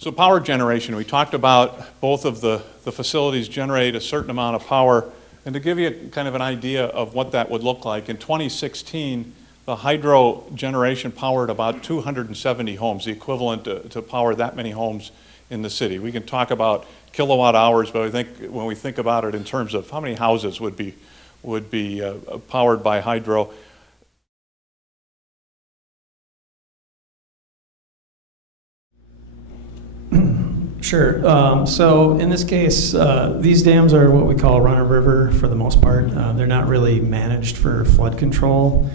So power generation, we talked about both of the facilities generate a certain amount of power. And to give you kind of an idea of what that would look like, in 2016, the hydro generation powered about 270 homes, the equivalent to power that many homes in the city. We can talk about kilowatt hours, but I think when we think about it in terms of how many houses would be powered by hydro. Sure. So in this case, these dams are what we call run-of-river for the most part. They're not really managed for flood control.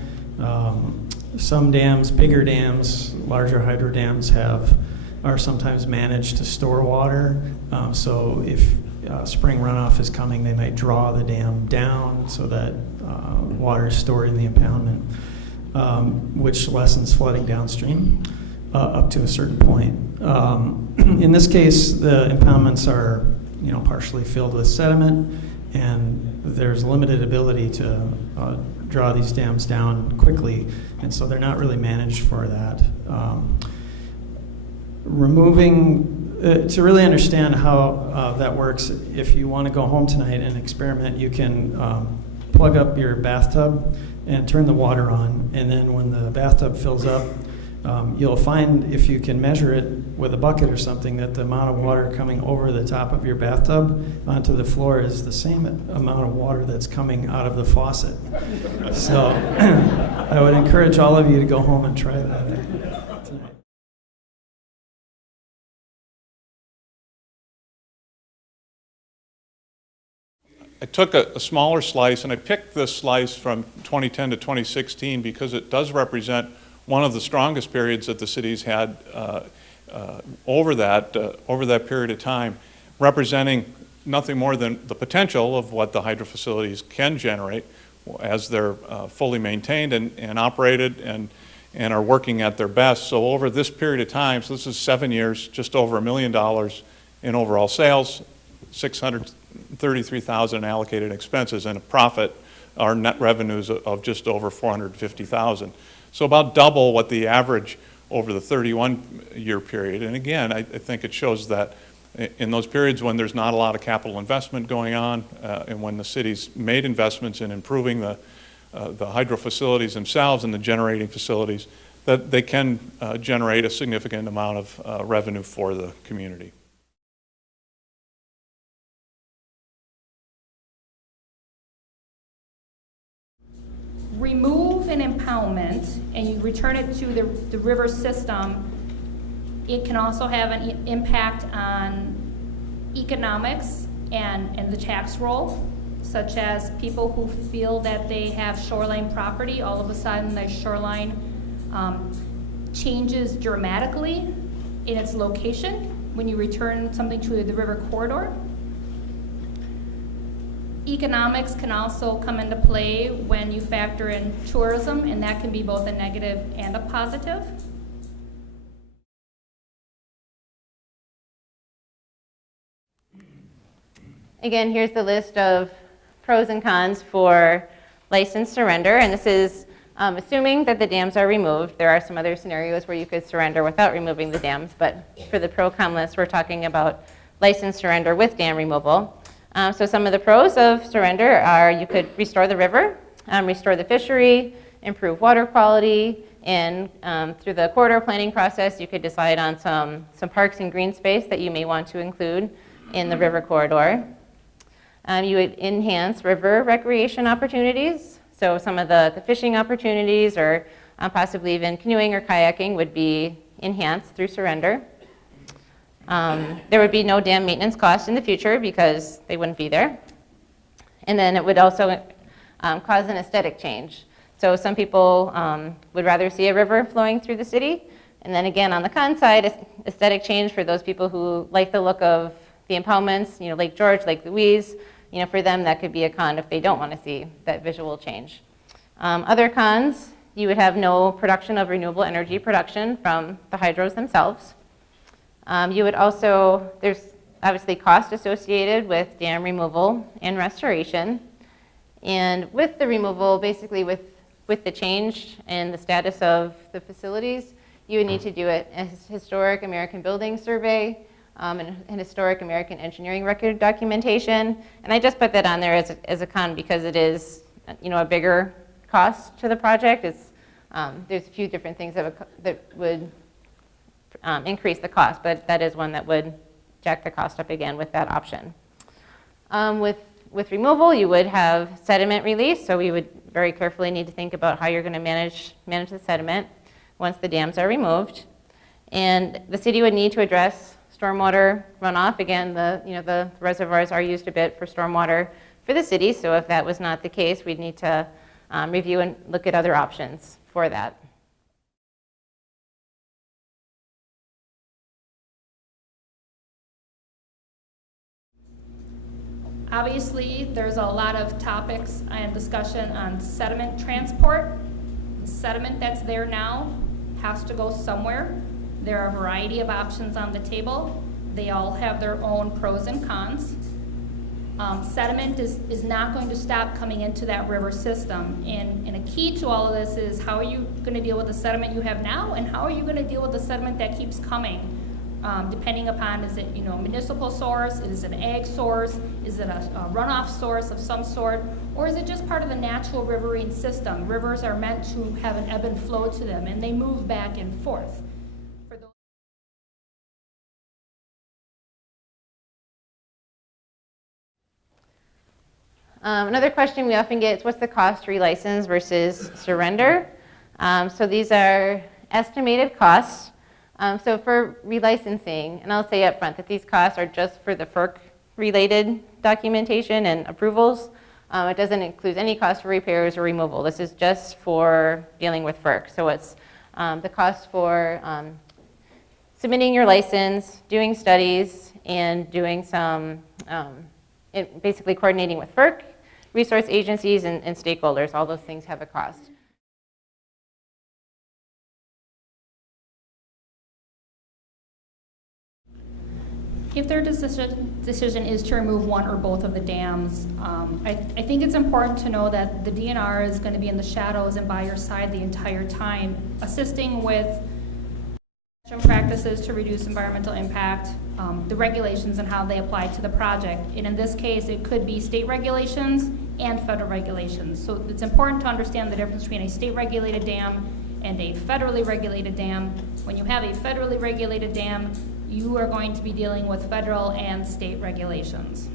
Some dams, bigger dams, larger hydro dams are sometimes managed to store water. So if spring runoff is coming, they might draw the dam down so that water is stored in the impoundment, which lessens flooding downstream up to a certain point. In this case, the impoundments are, partially filled with sediment, and there's limited ability to draw these dams down quickly, and so they're not really managed for that. To really understand how that works, if you want to go home tonight and experiment, you can plug up your bathtub and turn the water on, and then when the bathtub fills up, you'll find, if you can measure it with a bucket or something, that the amount of water coming over the top of your bathtub onto the floor is the same amount of water that's coming out of the faucet. So I would encourage all of you to go home and try that tonight. I took a smaller slice, and I picked this slice from 2010 to 2016 because it does represent one of the strongest periods that the city's had over that period of time, representing nothing more than the potential of what the hydro facilities can generate as they're fully maintained and operated and are working at their best. So over this period of time, so this is 7 years, just over $1 million in overall sales, $633,000 in allocated expenses, and a profit, our net revenues of just over $450,000. So about double what the average over the 31-year period. And again, I think it shows that in those periods when there's not a lot of capital investment going on, and when the city's made investments in improving the hydro facilities themselves and the generating facilities, that they can generate a significant amount of revenue for the community. Remove an impoundment and you return it to the river system, it can also have an impact on economics and the tax roll, such as people who feel that they have shoreline property, all of a sudden their shoreline changes dramatically in its location when you return something to the river corridor. Economics can also come into play when you factor in tourism, and that can be both a negative and a positive. Again, here's the list of pros and cons for license surrender, and this is assuming that the dams are removed. There are some other scenarios where you could surrender without removing the dams, but for the pro-con list, we're talking about license surrender with dam removal. So some of the pros of surrender are you could restore the river, restore the fishery, improve water quality, and through the corridor planning process, you could decide on some parks and green space that you may want to include in the river corridor. You would enhance river recreation opportunities. So some of the fishing opportunities or possibly even canoeing or kayaking would be enhanced through surrender. There would be no dam maintenance costs in the future because they wouldn't be there. And then it would also cause an aesthetic change. So some people would rather see a river flowing through the city. And then again, on the con side, aesthetic change for those people who like the look of the impoundments, Lake George, Lake Louise, for them that could be a con if they don't want to see that visual change. Other cons, you would have no production of renewable energy production from the hydros themselves. You would also, there's obviously cost associated with dam removal and restoration. And with the removal, basically with the change in the status of the facilities, you would need to do a historic American building survey, and historic American engineering record documentation. And I just put that on there as a con because it is, a bigger cost to the project. It's, there's a few different things that would increase the cost, but that is one that would jack the cost up again with that option. With removal, you would have sediment release, so we would very carefully need to think about how you're going to manage the sediment once the dams are removed. And the city would need to address stormwater runoff. Again, the reservoirs are used a bit for stormwater for the city, so if that was not the case, we'd need to review and look at other options for that. Obviously, there's a lot of topics and discussion on sediment transport. The sediment that's there now has to go somewhere. There are a variety of options on the table. They all have their own pros and cons. Sediment is not going to stop coming into that river system. And a key to all of this is how are you going to deal with the sediment you have now, and how are you going to deal with the sediment that keeps coming? Depending upon, is it a municipal source, is it an ag source, is it a runoff source of some sort, or is it just part of the natural riverine system? Rivers are meant to have an ebb and flow to them, and they move back and forth. Another question we often get is what's the cost to relicense versus surrender? So these are estimated costs. So for relicensing, and I'll say up front that these costs are just for the FERC-related documentation and approvals. It doesn't include any cost for repairs or removal. This is just for dealing with FERC. So it's the cost for submitting your license, doing studies, and doing some, basically coordinating with FERC, resource agencies, and stakeholders. All those things have a cost. If their decision is to remove one or both of the dams, I think it's important to know that the DNR is going to be in the shadows and by your side the entire time, assisting with practices to reduce environmental impact, the regulations and how they apply to the project. And in this case, it could be state regulations and federal regulations. So it's important to understand the difference between a state-regulated dam and a federally regulated dam. When you have a federally regulated dam, you are going to be dealing with federal and state regulations.